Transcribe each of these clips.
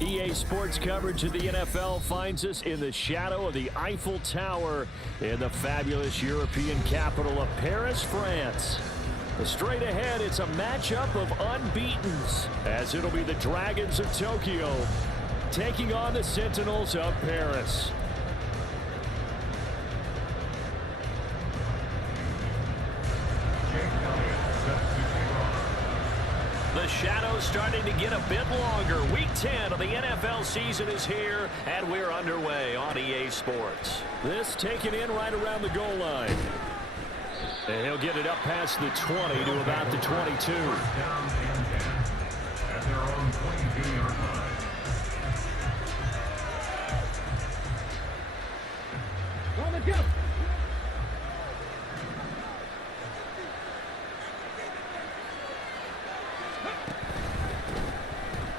EA Sports coverage of the NFL finds us in the shadow of the Eiffel Tower in the fabulous European capital of Paris, France. Straight ahead, it's a matchup of unbeatens, as it'll be the Dragons of Tokyo taking on the Sentinels of Paris. The shadow's starting to get a bit longer. Week 10 of the NFL season is here, and we're underway on EA Sports. This taken in right around the goal line. And he'll get it up past the 20 to about the 22. At their own 22-yard line. Go.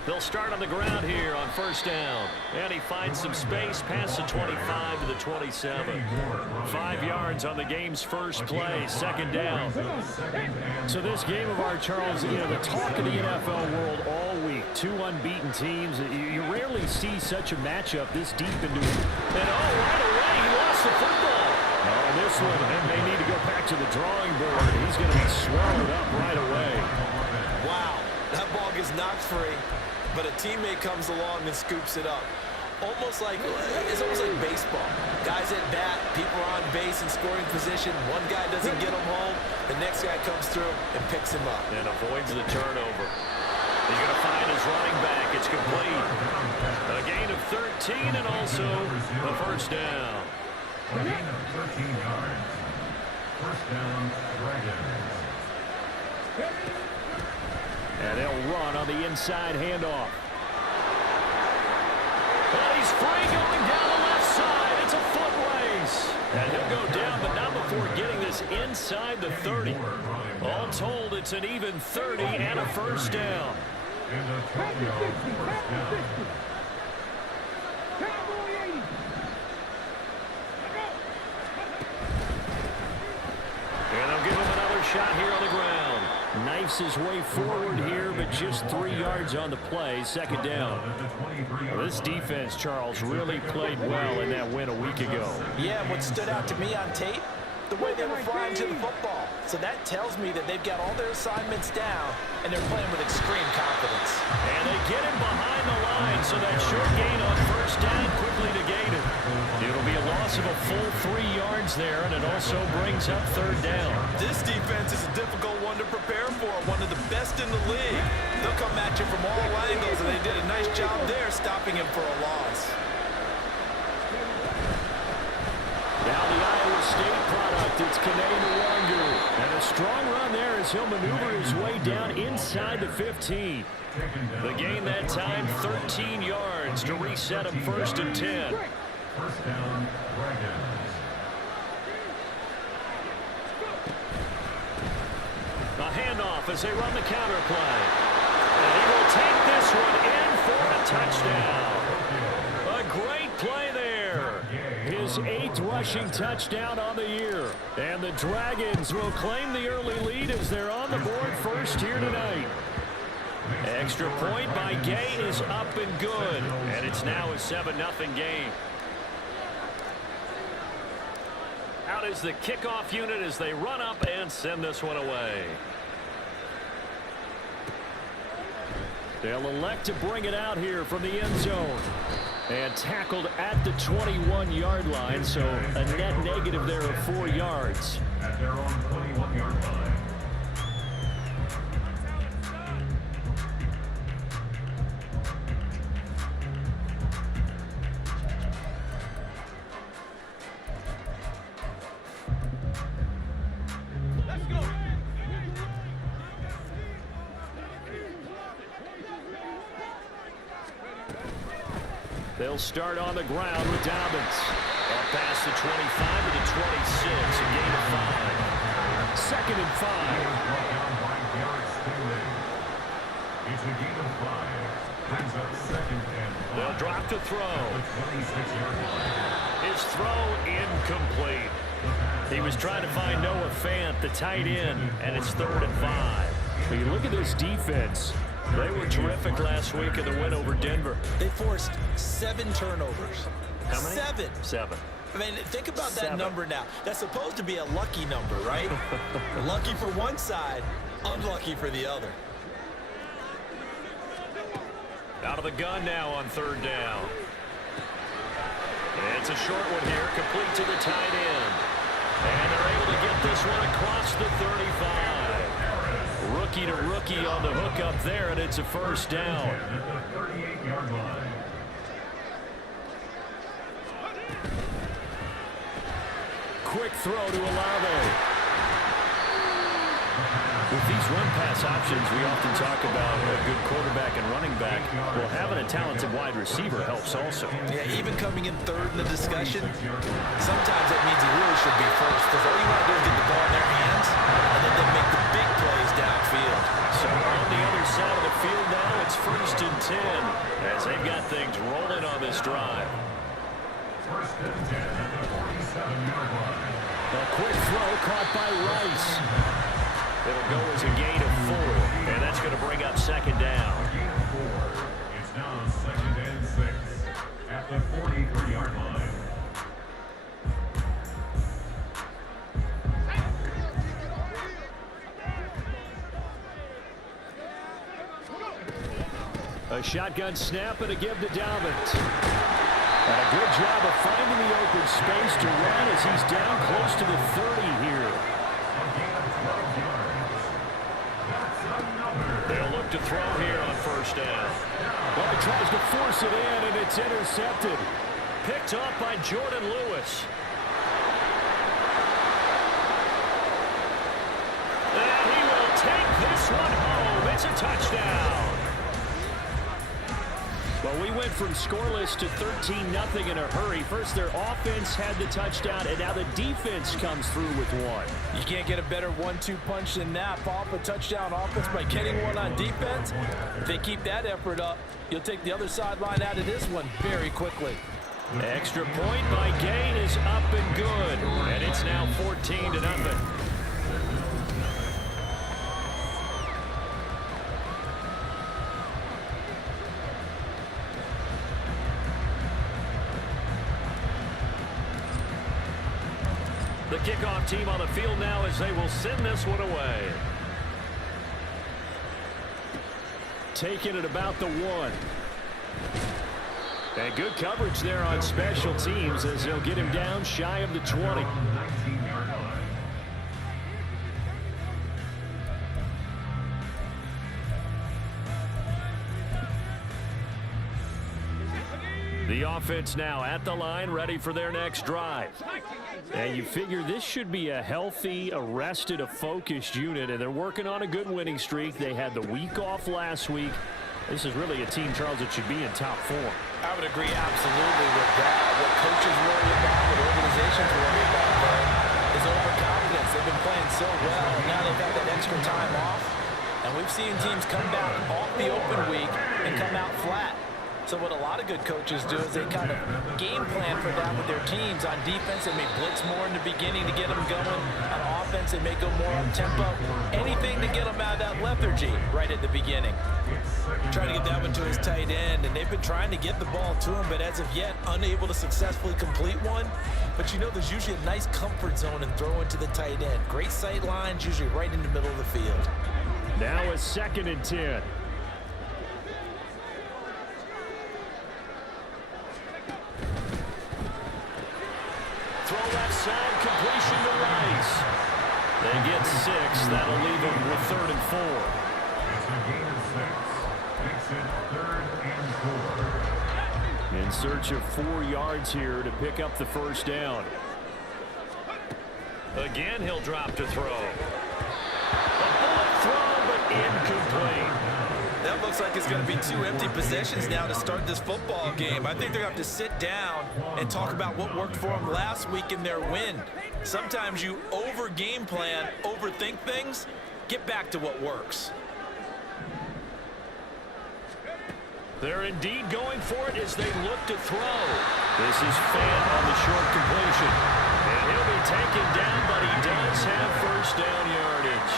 They'll start on the ground here on first down. And he finds some space past the 25 to the 27. 5 yards on the game's first play, second down. So this game of ours, Charles, you know, the talk of the NFL world all week. 2 unbeaten teams. You rarely see such a matchup this deep into it. And right away, he lost the football. Oh, this one, and they need to go back to the drawing board. He's going to be swallowed up right away. Wow, that ball gets knocked free. But a teammate comes along and scoops it up. It's almost like baseball. Guys at bat, people are on base in scoring position. One guy doesn't get him home. The next guy comes through and picks him up. And avoids the turnover. He's going to find his running back. It's complete. A gain of 13 and also a first down. A gain of 13 yards. First down, Dragons. And they'll run on the inside handoff. And he's free going down the left side. It's a foot race. And he'll go down, but not before getting this inside the 30. All told, it's an even 30 and a first down. And a 12-yard first down. And they'll give him another shot here on the ground. Knifes his way forward here, but just 3 yards on the play. Second down. Well, this defense, Charles, really played well in that win a week ago. Yeah, what stood out to me on tape, the way they were flying to the football. So that tells me that they've got all their assignments down, and they're playing with extreme confidence. And they get him behind the line, so that short gain on first down quickly negated. It'll be a loss of a full 3 yards there, and it also brings up third down. This defense is a difficult one to prepare for, one of the best in the league. They'll come at you from all angles, and they did a nice job there stopping him for a loss. Now the Iowa State product, it's Kene Nwangu. And a strong run there as he'll maneuver his way down inside the 15. The gain that time, 13 yards to reset him 1st and 10. First down, Dragons. A handoff as they run the counter play. And he will take this one in for a touchdown. A great play there. His 8th rushing touchdown on the year. And the Dragons will claim the early lead as they're on the board first here tonight. Extra point by Gay is up and good. And it's now a 7-0 game. Out is the kickoff unit as they run up and send this one away. They'll elect to bring it out here from the end zone. And tackled at the 21-yard line, so a net negative there of 4 yards. At their own 21-yard line. They'll start on the ground with Dobbins. Up past the 25 to the 26, a gain of 5. 2nd and 5. It's a gain of 5. Brings up 2nd and 5. They'll drop the throw. His throw incomplete. He was trying to find Noah Fant, the tight end, and it's 3rd and 5. When you look at this defense, they were terrific last week in the win over Denver. They forced 7 turnovers. How many? 7. 7. I mean, think about that 7. number now. That's supposed to be a lucky number, right? Lucky for one side, unlucky for the other. Out of the gun now on 3rd down. It's a short one here, complete to the tight end. And they're able to get this one across the 35. Rookie to rookie on the hook up there, and it's a 1st down. At the 38-yard line. Quick throw to Harambe. With these run-pass options, we often talk about a good quarterback and running back. Well, having a talented wide receiver helps also. Yeah, even coming in 3rd in the discussion, sometimes that means he really should be 1st, because all you want to do is get the ball in their hands, and then they make the big plays downfield. So on the other side of the field now, it's 1st and 10, as they've got things rolling on this drive. 1st and 10 at the 47-yard line. A quick throw caught by Rice. It'll go as a gain of 4, and that's going to bring up 2nd down. Gain of 4. It's now 2nd and 6 at the 43-yard line. A shotgun snap and a give to Dobbins. And a good job of finding the open space to run as he's down close to the 30 here. They'll look to throw here on 1st down. Well, he tries to force it in, and it's intercepted. Picked up by Jordan Lewis. And he will take this one home. It's a touchdown. Well, we went from scoreless to 13-0 in a hurry. First, their offense had the touchdown, and now the defense comes through with one. You can't get a better 1-2 punch than that. Pop a touchdown offense by getting one on defense. If they keep that effort up, you'll take the other sideline out of this one very quickly. Extra point by Gain is up and good, and it's now 14-0. kickoff team on the field now as they will send this one away. Taking it about the 1. And good coverage there on special teams as they'll get him down shy of the 20. 19-yard line. The offense now at the line, ready for their next drive. And you figure this should be a healthy, a rested, a focused unit, and they're working on a good winning streak. They had the week off last week. This is really a team, Charles, that should be in top form. I would agree absolutely with that. What coaches worry about, what organizations worry about, is overconfidence. They've been playing so well, and now they've had that extra time off. And we've seen teams come back off the open week and come out flat. So what a lot of good coaches do is they kind of game plan for that with their teams. On defense, they may blitz more in the beginning to get them going. On offense, they may go more up-tempo. Anything to get them out of that lethargy right at the beginning. Trying to get that one to his tight end, and they've been trying to get the ball to him, but as of yet, unable to successfully complete one. But you know there's usually a nice comfort zone and throw into the tight end. Great sight lines, usually right in the middle of the field. Now a 2nd and 10. Throw left side, completion to Rice. They get 6. That'll leave them with 3rd and 4. It's a gain of 6. Makes it 3rd and 4. In search of 4 yards here to pick up the first down. Again, he'll drop to throw. A bullet throw, but incomplete. That looks like it's going to be 2 empty possessions now to start this football game. I think they're going to have to sit down and talk about what worked for them last week in their win. Sometimes you over-game plan, overthink things. Get back to what works. They're indeed going for it as they look to throw. This is Fant on the short completion. And he'll be taken down, but he does have first down yardage.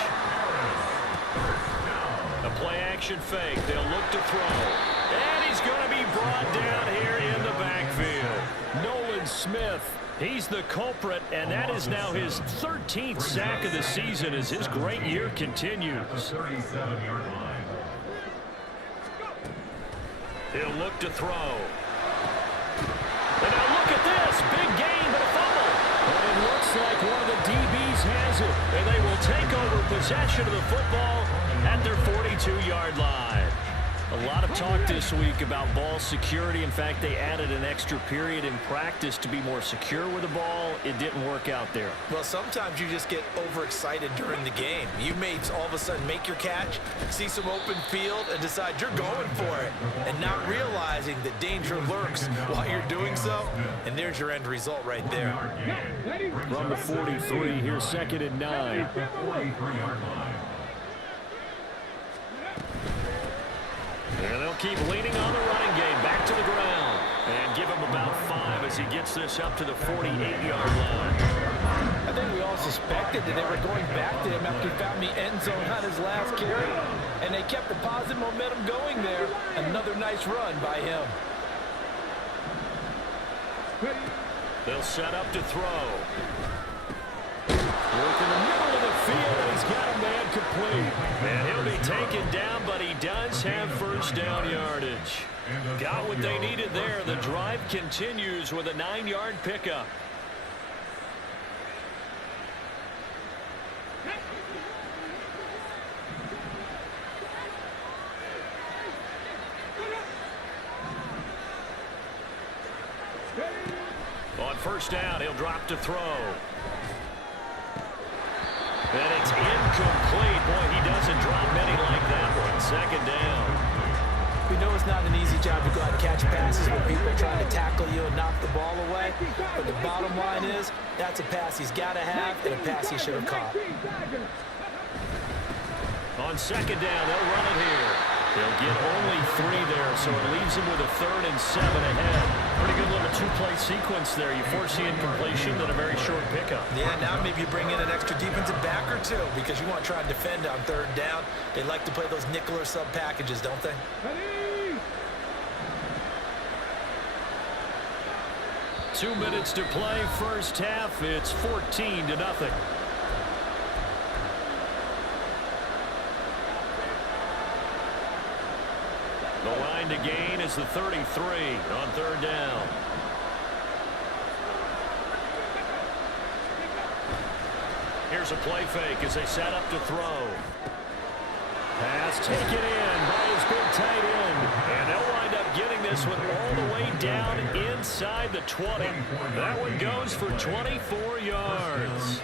A play-action fake. They'll look to throw. And he's going to be brought down here in the backfield. Nolan Smith, he's the culprit, and that is now his 13th sack of the season as his great year continues. 37-yard line. He'll look to throw. And now look at this. Big gain, but a fumble. And it looks like one of the DBs has it. And they will take over possession of the football at their 42-yard line. A lot of talk this week about ball security. In fact, they added an extra period in practice to be more secure with the ball. It didn't work out there. Well, sometimes you just get overexcited during the game. You may all of a sudden make your catch, see some open field, and decide you're going for it, and not realizing that danger lurks while you're doing so. And there's your end result right there. From the 43, here's 2nd and 9. 43-yard line. And they'll keep leaning on the running game. Back to the ground. And give him about 5 as he gets this up to the 48-yard line. I think we all suspected that they were going back to him after he found the end zone on his last carry. And they kept the positive momentum going there. Another nice run by him. They'll set up to throw. Work in the middle of the field, and he's got a man complete. And he'll be taken down, but he does have first down yardage. Got what they needed there. The drive continues with a 9-yard pickup. On first down, he'll drop to throw. And it's incomplete. Boy, he doesn't drop many like that one. 2nd down. We know it's not an easy job to go out and catch passes when people are trying to tackle you and knock the ball away. But the bottom line is, that's a pass he's got to have and a pass he should have caught. On 2nd down, they'll run it here. They'll get only 3 there, so it leaves them with a 3rd and 7 ahead. Pretty good little 2-play sequence there. You force the incompletion, then a very short pickup. Yeah, now maybe you bring in an extra defensive back or 2 because you want to try and defend on 3rd down. They like to play those nickel or sub packages, don't they? 2 minutes to play first half. It's 14-0. The line to gain is the 33 on third down. Here's a play fake as they set up to throw. Pass taken in by his big tight end. And they'll wind up getting this one all the way down inside the 20. That one goes for 24 yards.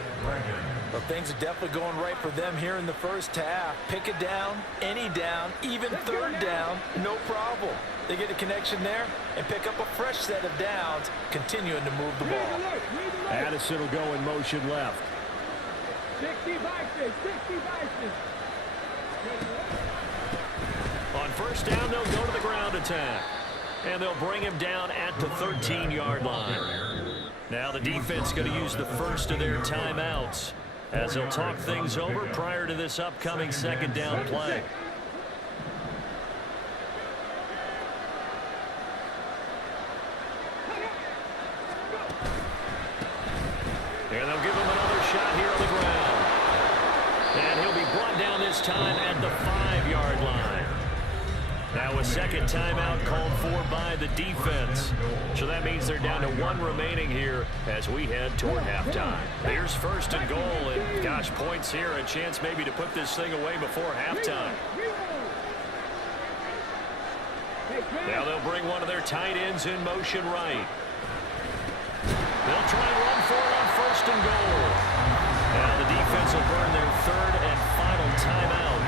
Well, things are definitely going right for them here in the first half. Pick it down, any down, even third down, no problem. They get a connection there and pick up a fresh set of downs, continuing to move the ball. Addison will go in motion left. 60 boxes, 60 boxes. On first down, they'll go to the ground attack. And they'll bring him down at the 13-yard line. Now the defense going to use the first of their timeouts as they'll talk things over prior to this upcoming second down play. And they'll give him another shot here on the ground. And he'll be brought down this time at the 5-yard line. Now a second timeout called for by the defense. So that means they're down to 1 remaining here as we head toward halftime. Here's first and goal, and gosh, points here, a chance maybe to put this thing away before halftime. Now they'll bring one of their tight ends in motion right. They'll try and run for it on first and goal. Now the defense will burn their third and final timeout.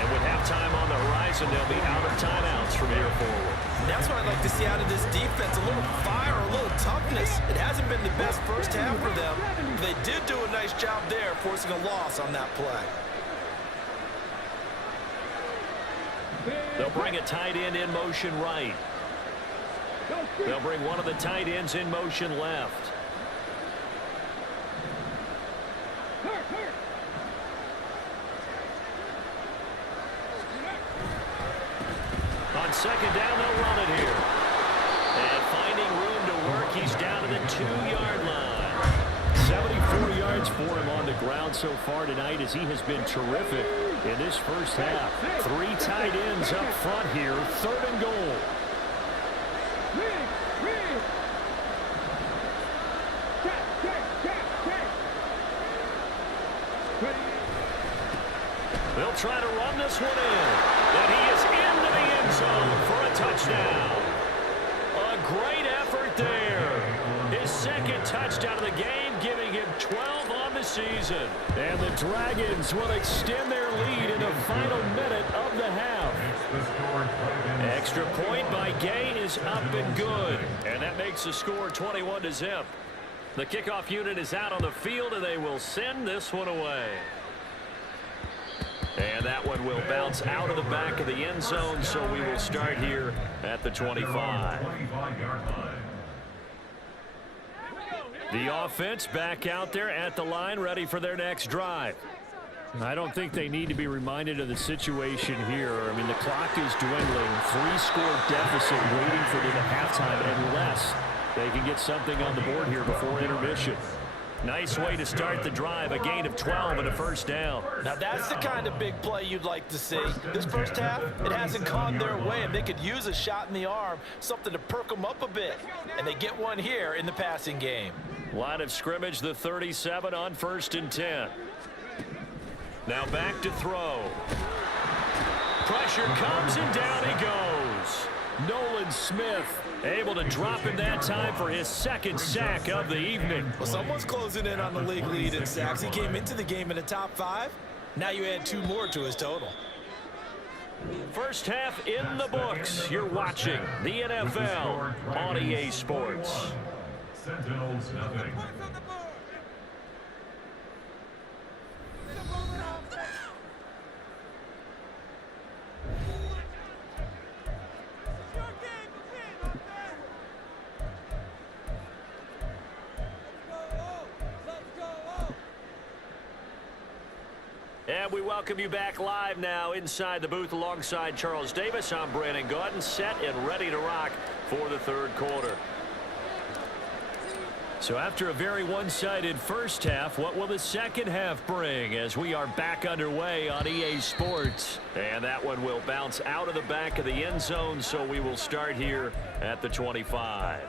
And with halftime on the horizon, they'll be out of timeouts from here forward. That's what I'd like to see out of this defense, a little fire, a little toughness. It hasn't been the best first half for them. They did do a nice job there, forcing a loss on that play. They'll bring a tight end in motion right. They'll bring one of the tight ends in motion left. On second down, they'll run it here. And finding room to work, he's down to the 2-yard line. 74 yards for him on the ground so far tonight as he has been terrific in this first half. 3 tight ends up front here, third and goal. They'll try to run this one in. And he is into the end zone for a touchdown. A great effort there. His second touchdown of the game, giving him 12 on the season. And the Dragons will extend their lead in the final minute of the half. Extra point by Gay is up and good. And that makes the score 21-0. The kickoff unit is out on the field, and they will send this one away. And that one will bounce out of the back of the end zone, so we will start here at the 25. The offense back out there at the line, ready for their next drive. I don't think they need to be reminded of the situation here. I mean, the clock is dwindling. 3-score deficit waiting for them at halftime unless they can get something on the board here before intermission. Nice way to start the drive, a gain of 12 and a first down. Now that's the kind of big play you'd like to see. This first half, it hasn't gone their way, and they could use a shot in the arm, something to perk them up a bit. And they get one here in the passing game. Line of scrimmage, the 37 on first and 10. Now back to throw. Pressure comes and down he goes. Nolan Smith able to drop him that time for his second sack of the evening. Well, someone's closing in on the league lead in sacks. He came into the game in the top 5. Now you add 2 more to his total. First half in the books. You're watching the NFL on EA Sports. Sentinels nothing. And we welcome you back live now inside the booth alongside Charles Davis. I'm Brandon Gaudin, set and ready to rock for the third quarter. So after a very one-sided first half, what will the second half bring as we are back underway on EA Sports? And that one will bounce out of the back of the end zone, so we will start here at the 25.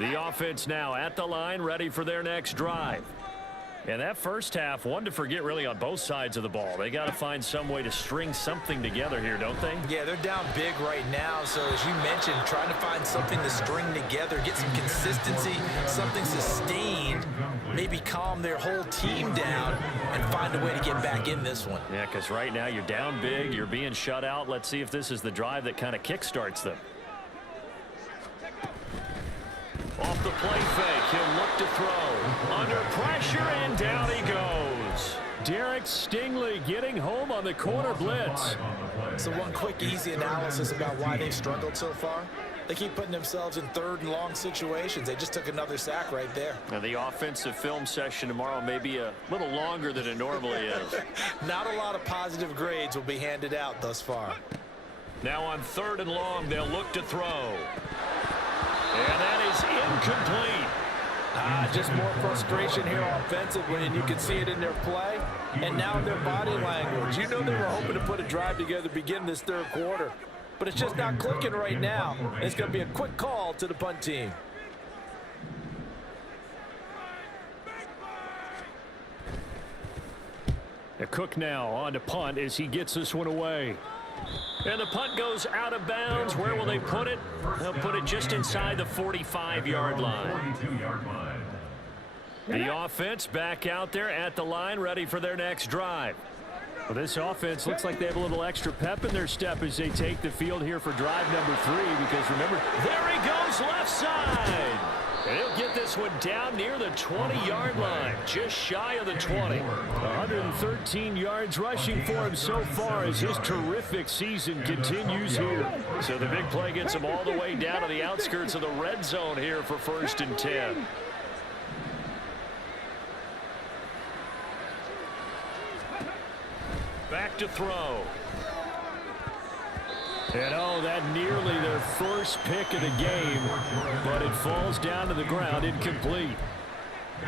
The offense now at the line, ready for their next drive. And that first half, one to forget really on both sides of the ball. They got to find some way to string something together here, don't they? Yeah, they're down big right now. So as you mentioned, trying to find something to string together, get some consistency, something sustained, maybe calm their whole team down and find a way to get back in this one. Yeah, because right now you're down big, you're being shut out. Let's see if this is the drive that kind of kickstarts them. Off the play fake, he'll look to throw. Under pressure, and down he goes. Derek Stingley getting home on the corner blitz. So one quick, easy analysis about why they've struggled so far. They keep putting themselves in third and long situations. They just took another sack right there. Now the offensive film session tomorrow may be a little longer than it normally is. Not a lot of positive grades will be handed out thus far. Now on 3rd and long, they'll look to throw. And that is incomplete. Just more frustration here offensively, and you can see it in their play and now in their body language. You know they were hoping to put a drive together to begin this third quarter, but it's just not clicking right now. It's going to be a quick call to the punt team. The Cook now on to punt as he gets this one away. And the punt goes out of bounds. Where will they put it? They'll put it just inside the 45-yard line. The offense back out there at the line, ready for their next drive. Well, this offense looks like they have a little extra pep in their step as they take the field here for drive number 3, because remember, there he goes left side. And he'll get this one down near the 20-yard line, just shy of the 20. 113 yards rushing for him so far as his terrific season continues here. So the big play gets him all the way down to the outskirts of the red zone here for 1st and 10. Back to throw. And oh, that nearly their first pick of the game, but it falls down to the ground incomplete.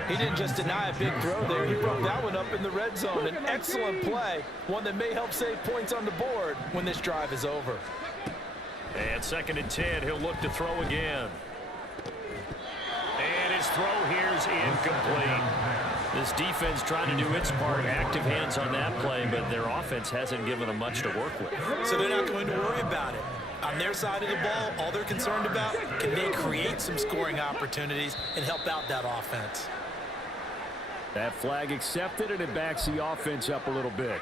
He didn't just deny a big throw there. He broke that one up in the red zone. An excellent play, one that may help save points on the board when this drive is over. And 2nd and 10, he'll look to throw again. And his throw here is incomplete. This defense trying to do its part, active hands on that play, but their offense hasn't given them much to work with. So they're not going to worry about it. On their side of the ball, all they're concerned about, can they create some scoring opportunities and help out that offense? That flag accepted, and it backs the offense up a little bit.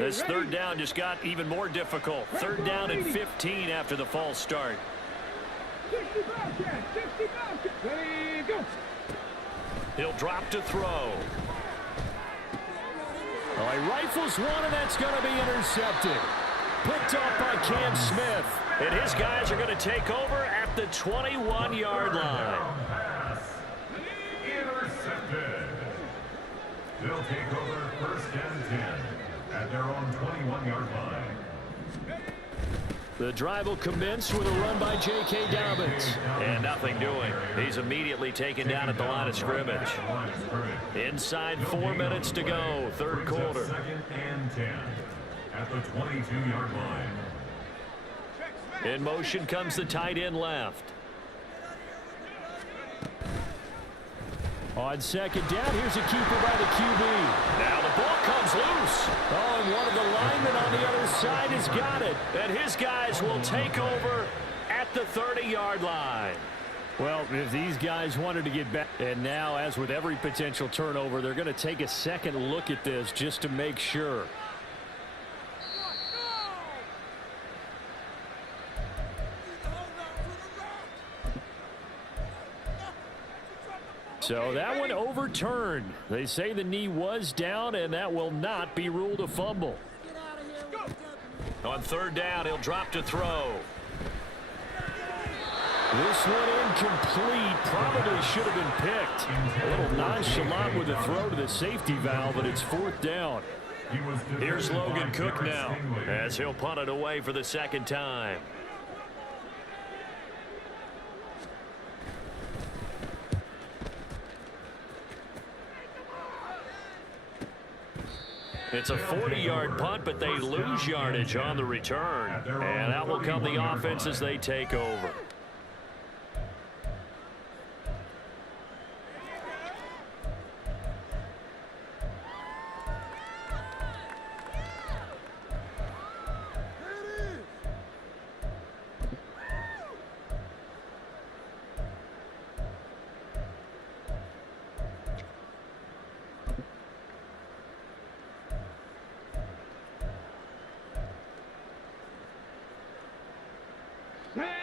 This 3rd down just got even more difficult. 3rd down and 15 after the false start. 65, ready, go. He'll drop to throw. Well, he rifles one, and that's going to be intercepted. Picked off by Cam Smith. And his guys are going to take over at the 21-yard line. Intercepted. They'll take over 1st and 10 at their own 21-yard line. The drive will commence with a run by J.K. Dobbins. And nothing doing. He's immediately taken down at the line of scrimmage. Inside 4 minutes to go, 3rd quarter. 2nd and 10 at the 22-yard line. In motion comes the tight end left. On 2nd down, here's a keeper by the QB. Now the ball comes loose. Oh, and one of the linemen on the other side has got it. And his guys will take over at the 30-yard line. Well, if these guys wanted to get back, and now, as with every potential turnover, they're going to take a second look at this just to make sure. So that one overturned. They say the knee was down, and that will not be ruled a fumble. On 3rd down, he'll drop to throw. This one incomplete. Probably should have been picked. A little nonchalant with the throw to the safety valve, but it's 4th down. Here's Logan Cook now, as he'll punt it away for the second time. It's a 40-yard punt, but they lose yardage on the return. And that will come the offense as they take over.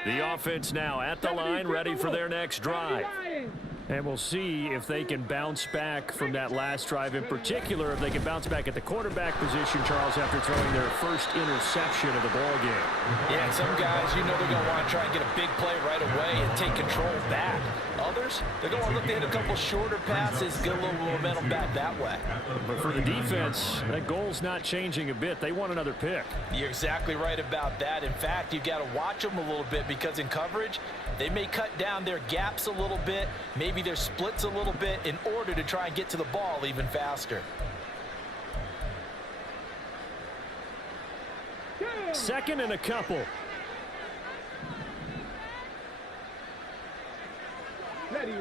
The offense now at the line, ready for their next drive. And we'll see if they can bounce back from that last drive in particular, if they can bounce back at the quarterback position, Charles, after throwing their first interception of the ball game. Yeah, some guys, you know they're going to want to try and get a big play right away and take control back. Others, they're going to want to look to hit a couple shorter passes, get a little momentum back that way. But for the defense, that goal's not changing a bit. They want another pick. You're exactly right about that. In fact, you've got to watch them a little bit because in coverage, they may cut down their gaps a little bit, maybe their splits a little bit in order to try and get to the ball even faster. Second and a couple. Ready,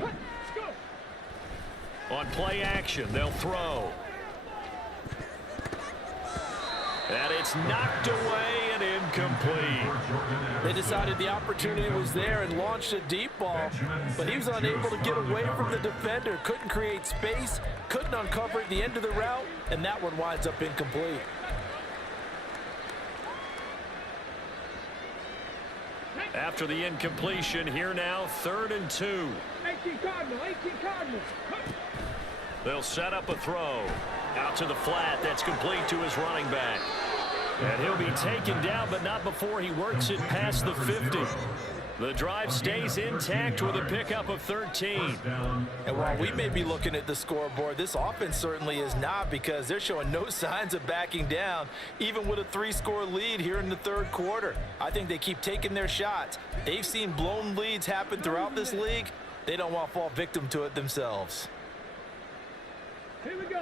let's go. On play action, they'll throw. And it's knocked away and incomplete. They decided the opportunity was there and launched a deep ball, but he was unable to get away from the defender, couldn't create space, couldn't uncover at the end of the route, and that one winds up incomplete. After the incompletion, here now, 3rd and 2. 18 Cardinals. They'll set up a throw. Out to the flat. That's complete to his running back. And he'll be taken down, but not before he works it past the 50. The drive stays intact with a pickup of 13. And while we may be looking at the scoreboard, this offense certainly is not, because they're showing no signs of backing down, even with a 3-score lead here in the 3rd quarter. I think they keep taking their shots. They've seen blown leads happen throughout this league. They don't want to fall victim to it themselves.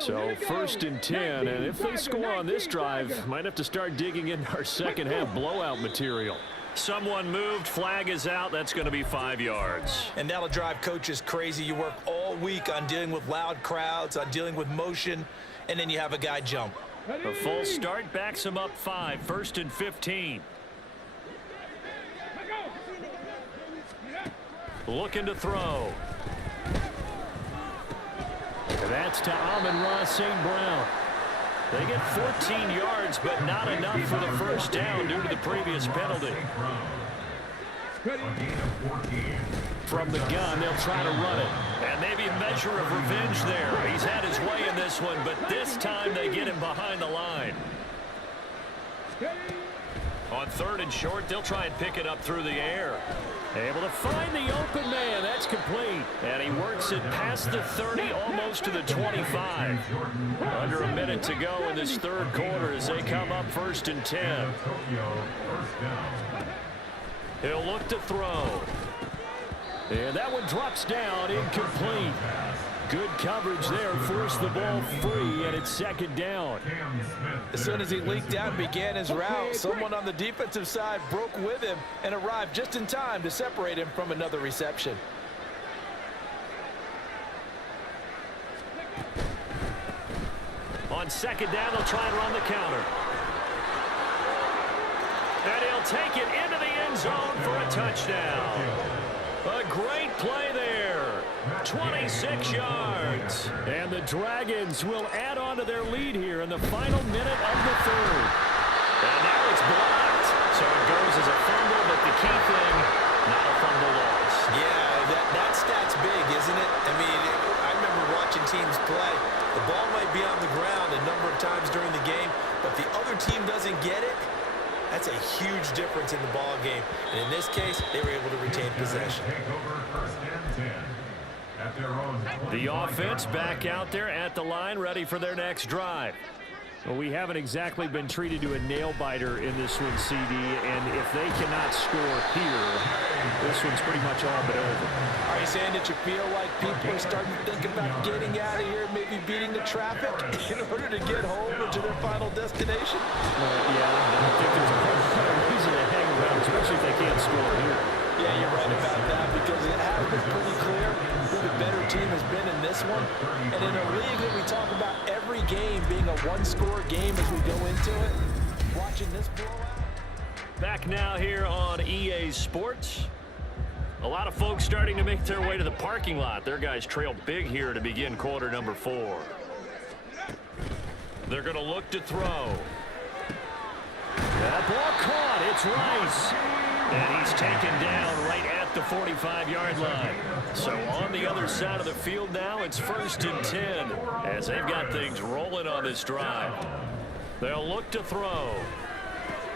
So 1st and 10, and if they score on this drive, might have to start digging in our second half blowout material. Someone moved, flag is out, that's going to be 5 yards. And that'll drive coaches crazy. You work all week on dealing with loud crowds, on dealing with motion, and then you have a guy jump. A full start backs him up 5, 1st and 15. Looking to throw. That's to Amon-Ra St. Brown. They get 14 yards, but not enough for the first down due to the previous penalty. From the gun, they'll try to run it. And maybe a measure of revenge there. He's had his way in this one, but this time they get him behind the line. On 3rd and short, they'll try and pick it up through the air. Able to find the open man. That's complete. And he works it past the 30, almost to the 25. Under a minute to go in this 3rd quarter as they come up 1st and 10. He'll look to throw. And that one drops down, incomplete. Good coverage there, forced the ball free, and it's 2nd down. As soon as he leaked out and began his route, someone on the defensive side broke with him and arrived just in time to separate him from another reception. On 2nd down, they'll try and run the counter. And he'll take it into the end zone for a touchdown. A great play there. 26 yards. And the Dragons will add on to their lead here in the final minute of the 3rd. And now it's blocked. So it goes as a fumble, but the key thing, not a fumble loss. Yeah, that stat's big, isn't it? I mean, I remember watching teams play. The ball might be on the ground a number of times during the game, but if the other team doesn't get it, that's a huge difference in the ball game. And in this case, they were able to retain possession. The offense back out there at the line, ready for their next drive. Well, we haven't exactly been treated to a nail-biter in this one, CD, and if they cannot score here, this one's pretty much all but over. Are you saying that you feel like people are starting to think about getting out of here, maybe beating the traffic in order to get home or to their final destination? Yeah, I don't think there's a reason to hang around, especially if they can't score here. Yeah, you're right about that, because it has been pretty clear who the better team has been in this one. And in a league that we talk about every game being a one-score game as we go into it, watching this blowout. Back now here on EA Sports. A lot of folks starting to make their way to the parking lot. Their guys trailed big here to begin quarter number 4. They're going to look to throw. That ball caught. It's Rice. And he's taken down right at the 45-yard line. So on the other side of the field now, it's 1st and 10 as they've got things rolling on this drive. They'll look to throw.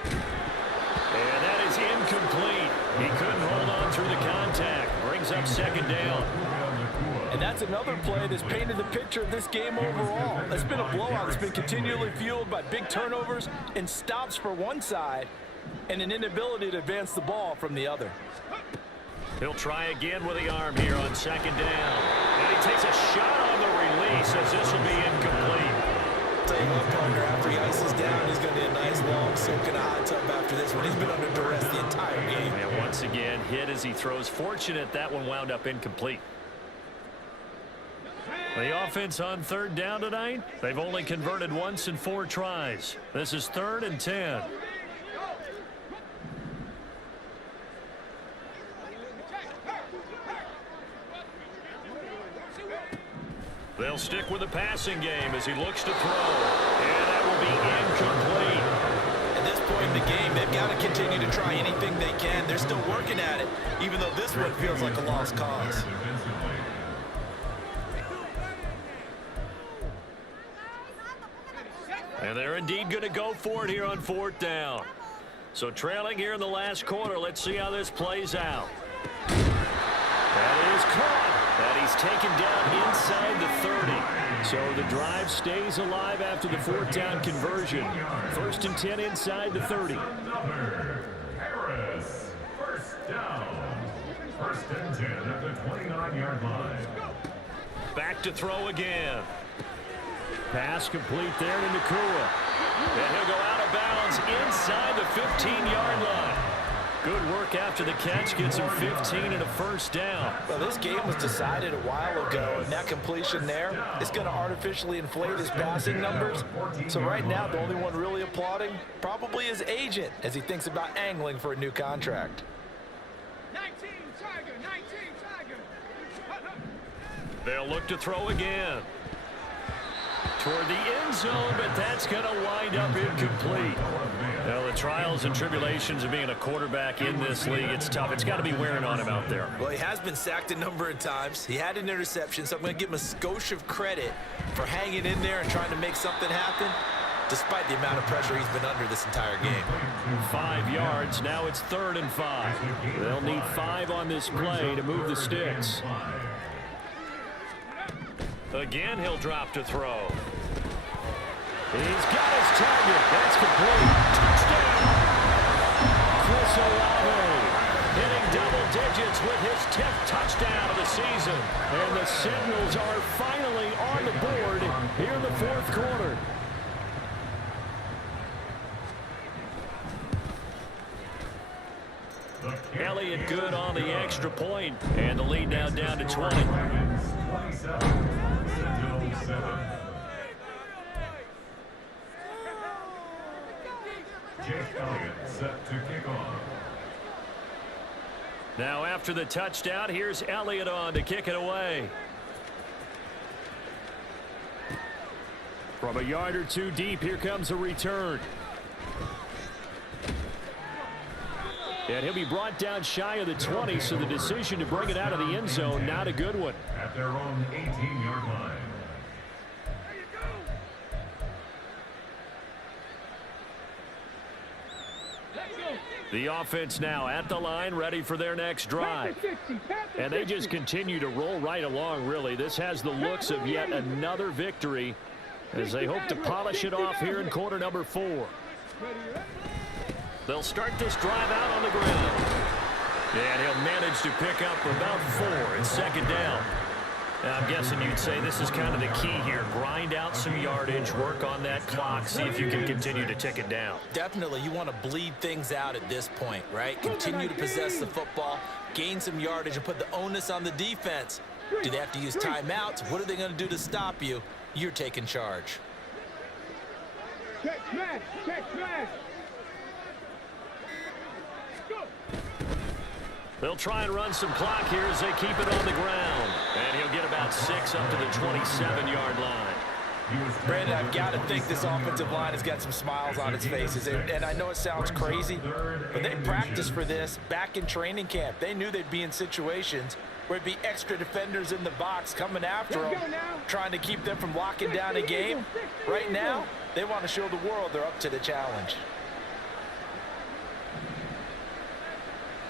And that is incomplete. He couldn't hold on through the contact. Brings up 2nd down. And that's another play that's painted the picture of this game overall. It's been a blowout that's been continually fueled by big turnovers and stops for one side and an inability to advance the ball from the other. He'll try again with the arm here on 2nd down. And he takes a shot on the release as this will be incomplete. Tell you what, partner, after he ices down, he's going to be a nice long soak in a hot tub after this one. He's been under duress the entire game. And once again, hit as he throws. Fortunate that one wound up incomplete. The offense on 3rd down tonight, they've only converted once in 4 tries. This is 3rd and 10. They'll stick with the passing game as he looks to throw. And that will be incomplete. At this point in the game, they've got to continue to try anything they can. They're still working at it, even though this one feels like a lost cause. And they're indeed going to go for it here on 4th down. So trailing here in the last quarter, let's see how this plays out. That is caught. That he's taken down inside the 30. So the drive stays alive after the 4th down conversion. 1st and 10 inside the 30. Harris, 1st down. 1st and 10 at the 29-yard line. Back to throw again. Pass complete there to Nakua. And he'll go out of bounds inside the 15-yard line. Good work after the catch. Gets him 15 and a 1st down. Well, this game was decided a while ago, and that completion there is going to artificially inflate his passing numbers. So right now, the only one really applauding probably his agent as he thinks about angling for a new contract. 19 Tiger, 19 Tiger. They'll look to throw again. Toward the end zone, but that's going to wind up incomplete. Well, the trials and tribulations of being a quarterback in this league, it's tough. It's got to be wearing on him out there. Well, he has been sacked a number of times. He had an interception, so I'm going to give him a skosh of credit for hanging in there and trying to make something happen, despite the amount of pressure he's been under this entire game. 5 yards. Now it's 3rd and 5. They'll need 5 on this play to move the sticks. Again, he'll drop to throw. He's got his target. That's complete. Touchdown. Chris Olave hitting double digits with his 10th touchdown of the season. And the Sentinels are finally on the board here in the 4th quarter. Elliott good on the extra point, and the lead now down to 20. 27, Sentinels 7. Jake Elliott set to kick off. Now after the touchdown, here's Elliott on to kick it away. From a yard or 2 deep, here comes a return. And he'll be brought down shy of the 20, so the decision to bring it out of the end zone, not a good one. At their own 18-yard line. The offense now at the line, ready for their next drive. And they just continue to roll right along, really. This has the looks of yet another victory as they hope to polish it off here in quarter number 4. They'll start this drive out on the ground. And he'll manage to pick up about 4. It's second down. Now, I'm guessing you'd say this is kind of the key here. Grind out some yardage, work on that clock, see if you can continue to tick it down. Definitely, you want to bleed things out at this point, right? Continue to possess the football, gain some yardage, and put the onus on the defense. Do they have to use timeouts? What are they going to do to stop you? You're taking charge. Check smash! Check smash! Go! They'll try and run some clock here as they keep it on the ground. And he'll get about 6 up to the 27-yard line. Brandon, I've got to think this offensive line has got some smiles on its faces. And I know it sounds crazy, but they practiced for this back in training camp. They knew they'd be in situations where it'd be extra defenders in the box coming after them, trying to keep them from locking down a game. Right now, they want to show the world they're up to the challenge.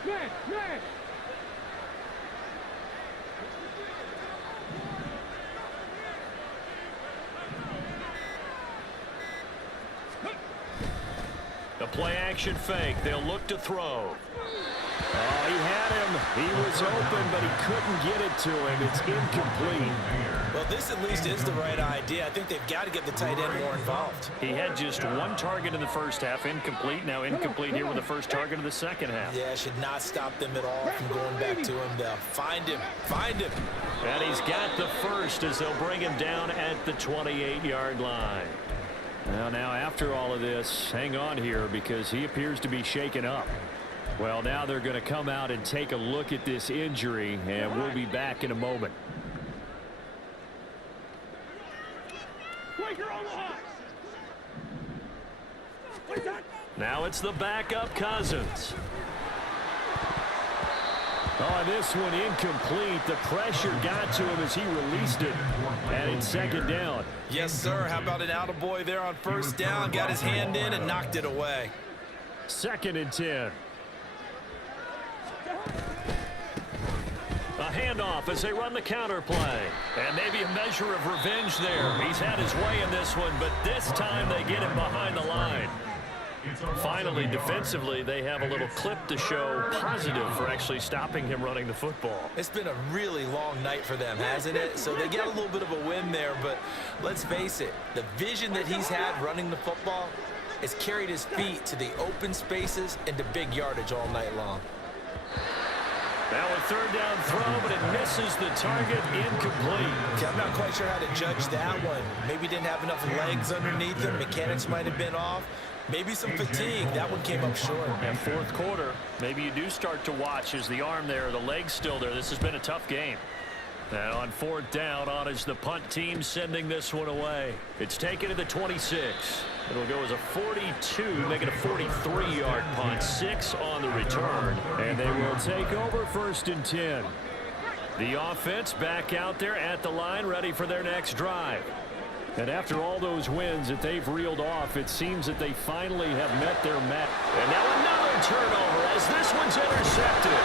Smash! Smash! The play-action fake. They'll look to throw. Oh, he had him. He was open, but he couldn't get it to him. It's incomplete. Well, this at least is the right idea. I think they've got to get the tight end more involved. He had just 1 target in the first half, incomplete. Now incomplete here with the first target of the second half. Yeah, should not stop them at all from going back to him. They'll find him. Find him. And he's got the first as they'll bring him down at the 28-yard line. Now, after all of this, hang on here because he appears to be shaken up. Well, now they're going to come out and take a look at this injury, and we'll be back in a moment. Now it's the backup Cousins. Oh, this one incomplete. The pressure got to him as he released it. And it's second down. Yes, sir. How about an attaboy there on first down? Got his hand in and knocked it away. 2nd and 10. A handoff as they run the counter play. And maybe a measure of revenge there. He's had his way in this one, but this time they get him behind the line. Finally, defensively, they have a little clip to show positive for actually stopping him running the football. It's been a really long night for them, hasn't it? So they get a little bit of a win there, but let's face it, the vision that he's had running the football has carried his feet to the open spaces and to big yardage all night long. Now a 3rd down throw, but it misses the target, incomplete. Okay, I'm not quite sure how to judge that one. Maybe didn't have enough legs underneath him. Mechanics might have been off. Maybe some fatigue. That one came up short. And 4th quarter, maybe you do start to watch as the arm there, the leg's still there. This has been a tough game. And on 4th down, on is the punt team sending this one away. It's taken to the 26. It'll go as a 42, make it a 43-yard punt. 6 on the return. And they will take over 1st and 10. The offense back out there at the line, ready for their next drive. And after all those wins that they've reeled off, it seems that they finally have met their match. And now another turnover as this one's intercepted.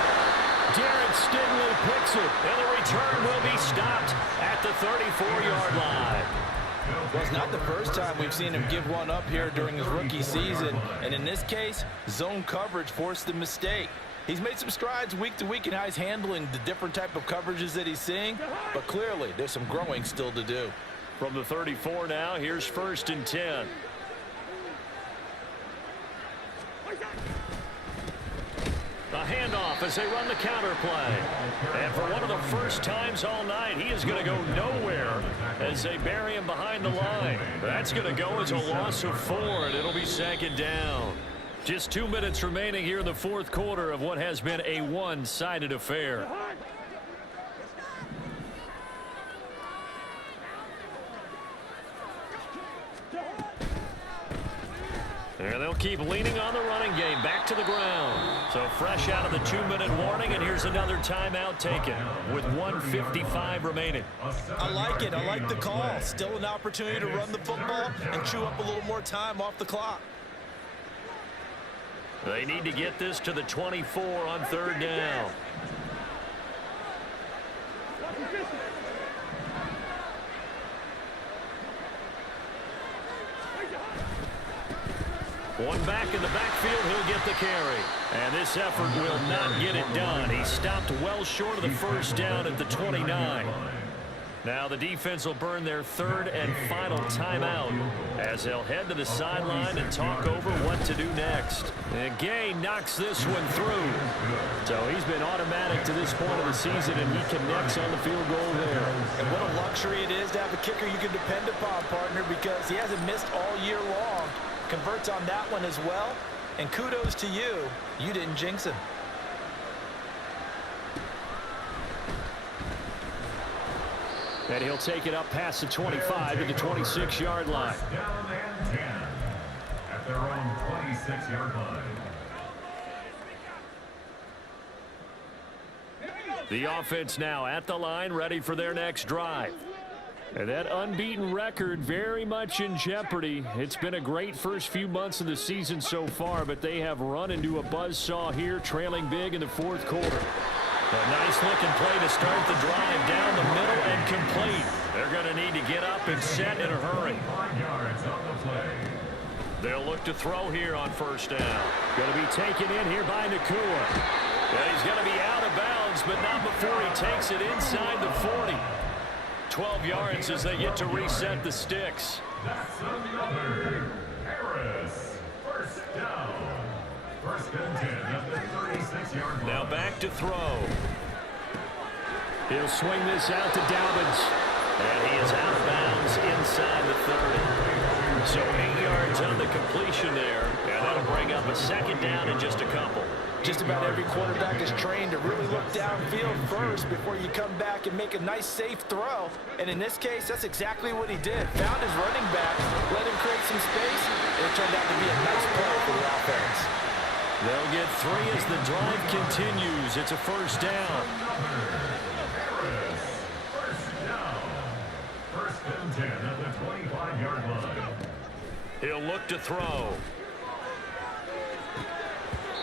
Garrett Stingley picks it, and the return will be stopped at the 34-yard line. Well, it's not the first time we've seen him give one up here during his rookie season. And in this case, zone coverage forced the mistake. He's made some strides week to week in how he's handling the different type of coverages that he's seeing. But clearly, there's some growing still to do. From the 34 now, here's 1st and 10. A handoff as they run the counter play. And for one of the first times all night, he is going to go nowhere as they bury him behind the line. That's going to go as a loss of 4, and it'll be 2nd down. Just 2 minutes remaining here in the 4th quarter of what has been a one-sided affair. And they'll keep leaning on the running game back to the ground. So fresh out of the 2-minute warning, and here's another timeout taken with 1:55 remaining. I like it. I like the call. Still an opportunity to run the football and chew up a little more time off the clock. They need to get this to the 24 on 3rd down. One back in the backfield, he'll get the carry. And this effort will not get it done. He stopped well short of the first down at the 29. Now the defense will burn their third and final timeout as they'll head to the sideline and talk over what to do next. And Gay knocks this one through. So he's been automatic to this point of the season, and he connects on the field goal there. And what a luxury it is to have a kicker you can depend upon, partner, because he hasn't missed all year long. Converts on that one as well. And kudos to you. You didn't jinx him. And he'll take it up past the 25 to the 26-yard line. Down and 10 at their own 26-yard line. The offense now at the line, ready for their next drive. And that unbeaten record very much in jeopardy. It's been a great first few months of the season so far, but they have run into a buzzsaw here, trailing big in the fourth quarter. A nice-looking play to start the drive down the middle and complete. They're going to need to get up and set in a hurry. 5 yards on the play. They'll look to throw here on first down. Going to be taken in here by Nakua. And he's going to be out of bounds, but not before he takes it inside the 40. 12 yards as they get to reset the sticks. That's another. Harris. First down. First and 10 at the 36-yard line. Now back to throw. He'll swing this out to Dobbins. And he is out of bounds inside the 30. So 8 yards on the completion there. And that'll bring up a second down in just a couple. Just about every quarterback is trained to really look downfield first before you come back and make a nice, safe throw. And in this case, that's exactly what he did. Found his running back, let him create some space, and it turned out to be a nice play for the offense. They'll get 3 as the drive continues. It's a first down. Harris. First down. First and 10 at the 25-yard line. He'll look to throw.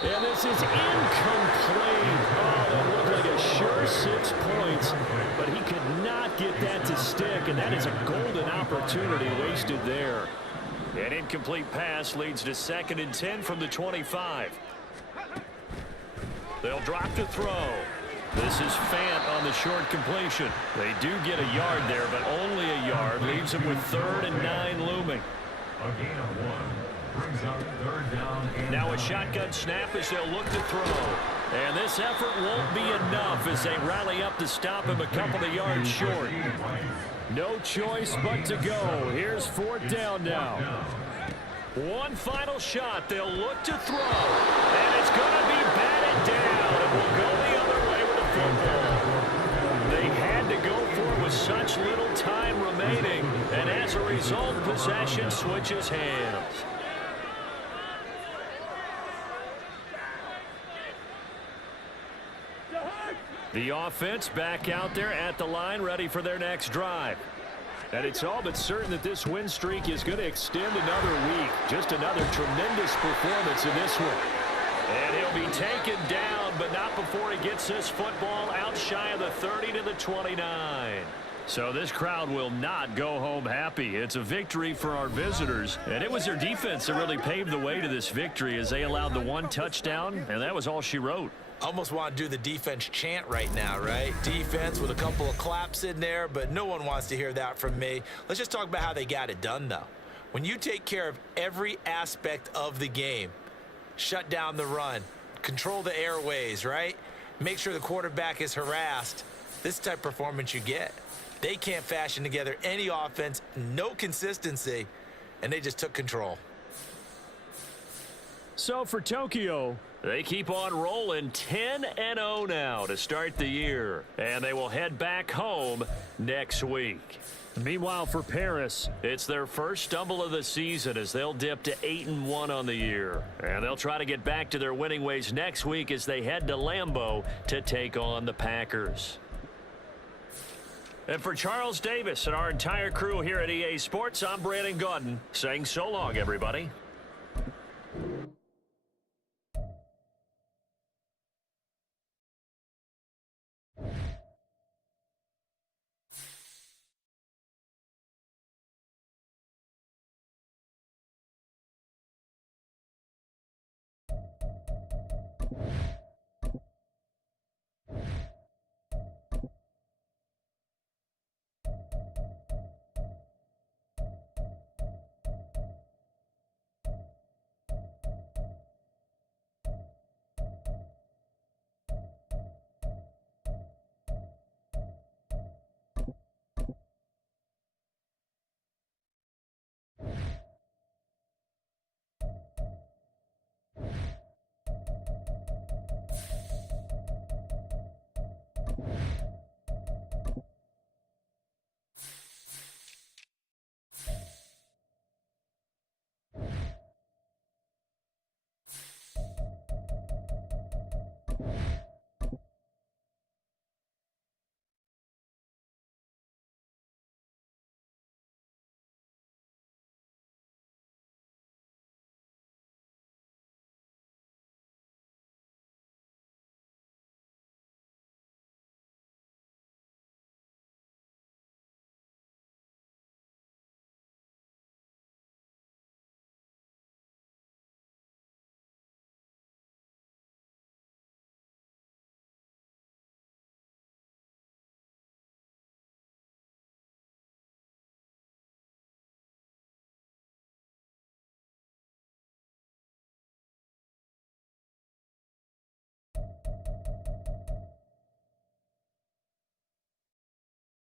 And this is incomplete. Oh, that looked like a sure 6 points, but he could not get that to stick, and that is a golden opportunity wasted there. An incomplete pass leads to 2nd and 10 from the 25. They'll drop to throw. This is Fant on the short completion. They do get a yard there, but only a yard. Leaves them with 3rd and 9 looming. A gain of 1. Brings up 3rd down and Now a 9. shotgun snap as they'll look to throw. And this effort won't be enough as they rally up to stop him a couple of yards short. No choice but to go. Here's 4th down now. One final shot. They'll look to throw. And it's going to be batted down. It will go the other way with the football. They had to go for it with such little time remaining. And as a result, possession switches hands. The offense back out there at the line, ready for their next drive. And it's all but certain that this win streak is going to extend another week. Just another tremendous performance in this one. And he'll be taken down, but not before he gets this football out shy of the 30 to the 29. So this crowd will not go home happy. It's a victory for our visitors. And it was their defense that really paved the way to this victory as they allowed the 1 touchdown, and that was all she wrote. Almost want to do the defense chant right now, right? Defense with a couple of claps in there, but no one wants to hear that from me. Let's just talk about how they got it done, though. When you take care of every aspect of the game, shut down the run, control the airways, right? Make sure the quarterback is harassed. This type of performance you get. They can't fashion together any offense, no consistency, and they just took control. So for Tokyo, they keep on rolling 10-0 now to start the year. And they will head back home next week. Meanwhile, for Paris, it's their first stumble of the season as they'll dip to 8-1 on the year. And they'll try to get back to their winning ways next week as they head to Lambeau to take on the Packers. And for Charles Davis and our entire crew here at EA Sports, I'm Brandon Gaudin saying so long, everybody.